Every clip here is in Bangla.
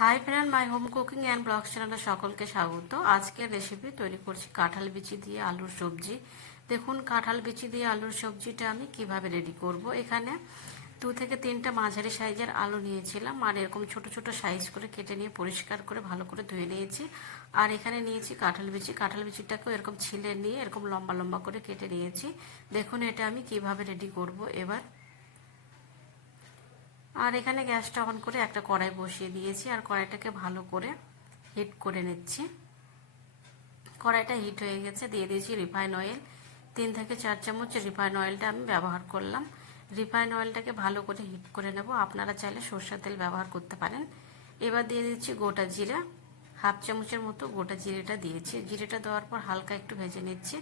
Hi friend, my home cooking and blog চ্যানেলে সকলকে স্বাগত। আজকের রেসিপি তৈরি করছি কাঁঠাল বিচি দিয়ে আলুর সবজি। দেখুন, কাঁঠাল বিচি দিয়ে আলুর সবজিটা আমি কিভাবে রেডি করব। এখানে 2 থেকে 3টা মাঝারি সাইজের আলু নিয়েছিলাম, আর এরকম ছোট ছোট সাইজ করে কেটে নিয়ে পরিষ্কার করে ভালো করে ধুয়ে নিয়েছি। আর এখানে নিয়েছি কাঁঠাল বিচি। কাঁঠাল বিচিটাকেও এরকম ছিলে নিয়ে এরকম লম্বা লম্বা করে কেটে নিয়েছি। দেখুন এটা আমি কিভাবে রেডি করব এবার। আর এখানে গ্যাসটা অন করে একটা কড়াই বসিয়ে দিয়েছি, আর কড়াইটাকে ভালো করে হিট করে নিচ্ছি। কড়াইটা হিট হয়ে গেছে, দিয়ে দিয়েছি রিফাইন অয়েল। 3 থেকে 4 চামচ রিফাইন অয়েলটা আমি ব্যবহার করলাম। রিফাইন অয়েলটাকে ভালো করে হিট করে নেব। আপনারা চাইলে সরষের তেল ব্যবহার করতে পারেন। এবার দিয়ে দিচ্ছি গোটা জিরা, 1/2 চামচের মতো গোটা জিরেটা দিয়েছি। জিরেটা দেওয়ার পর হালকা একটু ভেজে নিচ্ছি।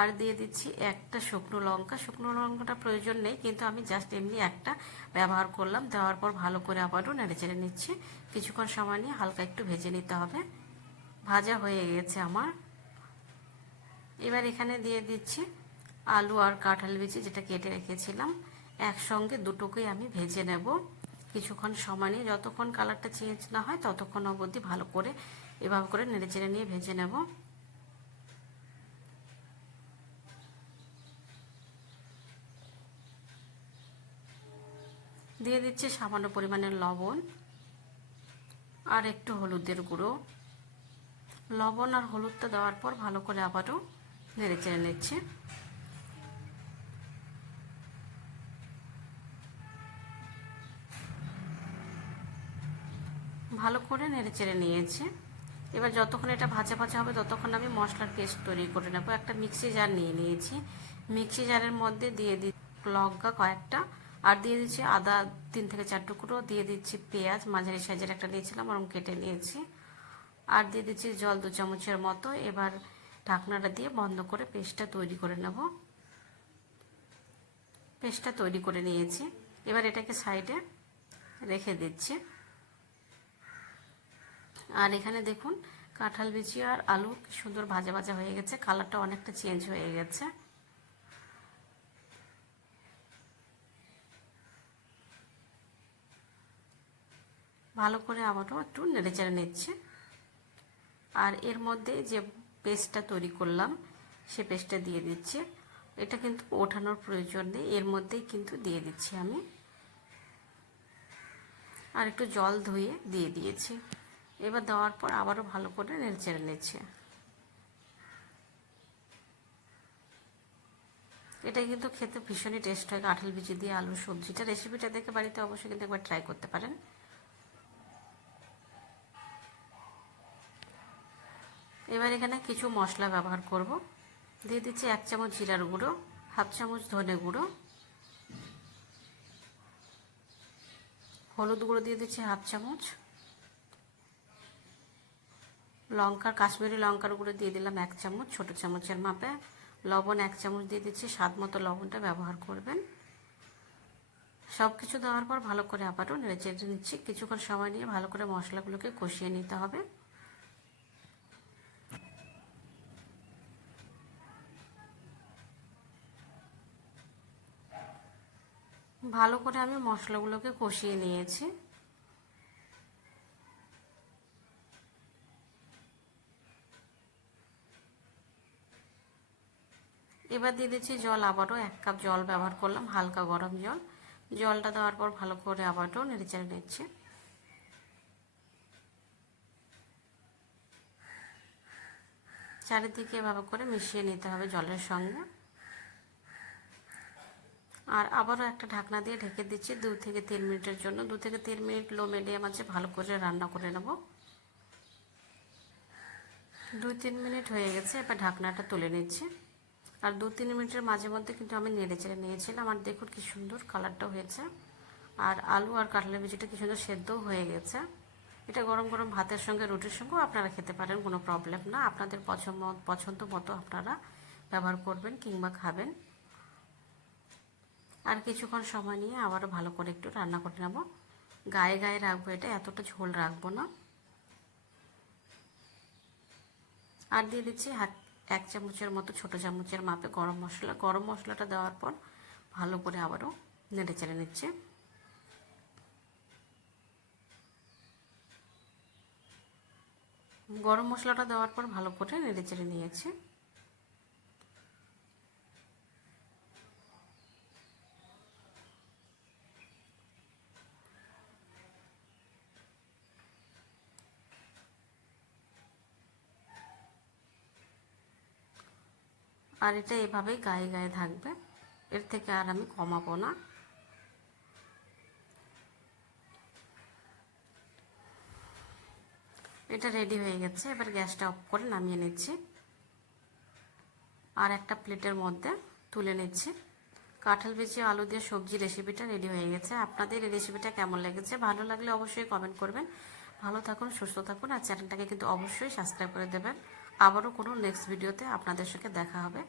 আর দিয়ে দিচ্ছি একটা শুকনো লঙ্কা। শুকনো লঙ্কাটা প্রয়োজন নেই, কিন্তু আমি জাস্ট এমনি একটা ব্যবহার করলাম। দেওয়ার পর ভালো করে আবারও নেড়েচেড়ে নিচ্ছি। কিছুক্ষণ সময় নিয়ে হালকা একটু ভেজে নিতে হবে। ভাজা হয়ে গেছে আমার। এবার এখানে দিয়ে দিচ্ছি আলু আর কাঁঠাল বিচি যেটা কেটে রেখেছিলাম। একসঙ্গে দুটোকেই আমি ভেজে নেব কিছুক্ষণ সময় নিয়ে। যতক্ষণ কালারটা চেঞ্জ না হয় ততক্ষণ অবধি ভালো করে এভাবে করে নেড়েচেড়ে নিয়ে ভেজে নেব। দিয়ে দিচ্ছি সামান্য পরিমাণের লবণ আর একটু হলুদের গুঁড়ো। লবণ আর হলুদটা দেওয়ার পর ভালো করে আবারও নেড়েচেড়ে নিচ্ছি। ভালো করে নেড়েচেড়ে নিয়েছি। এবার যতক্ষণ এটা ভাজা ভাজা হবে ততক্ষণ আমি মশলার পেস্ট তৈরি করে নেব। একটা মিক্সি জার নিয়ে নিয়েছি। মিক্সি জারের মধ্যে দিয়ে দিচ্ছি লঙ্কা কয়েকটা, আর দিয়ে দিচ্ছি আদা 3 থেকে 4 টুকরো, দিয়ে দিচ্ছি পেঁয়াজ মাঝারি সাইজের একটা নিয়েছিলাম, ওরকম কেটে নিয়েছি। আর দিয়ে দিচ্ছি জল 2 চামচের মতো। এবার ঢাকনাটা দিয়ে বন্ধ করে পেস্টটা তৈরি করে নেব। পেস্টটা তৈরি করে নিয়েছি। এবার এটাকে সাইডে রেখে দিচ্ছি। আর এখানে দেখুন কাঁঠাল বিচি আর আলু কি সুন্দর ভাজা ভাজা হয়ে গেছে, কালারটা অনেকটা চেঞ্জ হয়ে গেছে। ভালো করে আবারও একটু নেড়েচেড়ে নিচ্ছে। আর এর মধ্যে যে পেস্টটা তৈরি করলাম সে পেস্টটা দিয়ে দিচ্ছি। এটা কিন্তু ওঠানোর প্রয়োজন নেই, এর মধ্যেই কিন্তু দিয়ে দিচ্ছি আমি। আর একটু জল ধুয়ে দিয়ে দিয়েছি। এবার দেওয়ার পর আবারও ভালো করে নেড়েচেড়ে নিচ্ছে। এটা কিন্তু খেতে ভীষণই টেস্ট হয় কাঁঠাল বিচি দিয়ে আলুর সবজিটা। রেসিপিটা দেখে বাড়িতে অবশ্যই কিন্তু একবার ট্রাই করতে পারেন। এবার এখানে কিছু মশলা ব্যবহার করব। দিয়ে দিচ্ছি 1 চামচ জিরার গুঁড়ো, 1/2 চামচ ধনে গুঁড়ো, হলুদ গুঁড়ো দিয়ে দিচ্ছি 1/2 চামচ, কাশ্মীরি লঙ্কার গুঁড়ো দিয়ে দিলাম 1 চামচ ছোটো চামচের মাপে, লবণ 1 চামচ দিয়ে দিচ্ছি, স্বাদ মতো লবণটা ব্যবহার করবেন। সব কিছু দেওয়ার পর ভালো করে আবারও নেড়েচেড়ে নিচ্ছি। কিছুক্ষণ সময় নিয়ে ভালো করে মশলাগুলোকে কষিয়ে নিতে হবে। ভালো করে আমি মশলাগুলোকে কষিয়ে নিয়েছি। এবার দিয়ে দিচ্ছি জল। আবারও 1 কাপ জল ব্যবহার করলাম, হালকা গরম জল। জলটা দেওয়ার পর ভালো করে আবারও নেড়েচেড়ে নিচ্ছি। চারিদিকে এভাবে করে মিশিয়ে নিতে হবে জলের সঙ্গে। আর আবারও একটা ঢাকনা দিয়ে ঢেকে দিচ্ছি 2 থেকে 3 মিনিটের জন্য। 2 থেকে 3 মিনিট লো মিডিয়াম আছে ভালো করে রান্না করে নেব। 2-3 মিনিট হয়ে গেছে, এবার ঢাকনাটা তুলে নিচ্ছি। আর 2-3 মিনিটের মাঝে মধ্যে কিন্তু আমি নেড়েচেড়ে নিয়েছিলাম। আর দেখুন কি সুন্দর কালারটা হয়েছে। আর আলু আর কাঁঠালের বিচিটা কি সুন্দর সেদ্ধও হয়ে গেছে। এটা গরম গরম ভাতের সঙ্গে রুটির সঙ্গেও আপনারা খেতে পারেন, কোনো প্রবলেম না। আপনাদের পছন্দ মতো আপনারা ব্যবহার করবেন কিংবা খাবেন। আর কিছুক্ষণ সময় নিয়ে আবারও ভালো করে একটু রান্না করে নেব। গায়ে গায়ে রাখবো, এটা এতটা ঝোল রাখবো না। আর দিয়ে দিচ্ছি 1 চামচের মতো ছোটো চামচের মাপে গরম মশলা। গরম মশলাটা দেওয়ার পর ভালো করে আবারও নেড়ে চেড়ে নিচ্ছে। গরম মশলাটা দেওয়ার পর ভালো করে নেড়ে চেড়ে নিয়েছি। আর এটা এভাবেই গায়ে গায়ে থাকবে, এর থেকে আর আমি কমাবো না। এটা রেডি হয়ে গেছে, এবার গ্যাসটা অফ করে নামিয়ে নিচ্ছি আর একটা প্লেটের মধ্যে তুলে নিচ্ছি। কাঁঠাল বিচি আলু দিয়ে সবজি রেসিপিটা রেডি হয়ে গেছে। আপনাদের এই রেসিপিটা কেমন লেগেছে? ভালো লাগলে অবশ্যই কমেন্ট করবেন। ভালো থাকুন, সুস্থ থাকুন, আর চ্যানেলটাকে কিন্তু অবশ্যই সাবস্ক্রাইব করে দেবেন। আবারও কোনো নেক্সট ভিডিওতে আপনাদের সাথে দেখা হবে।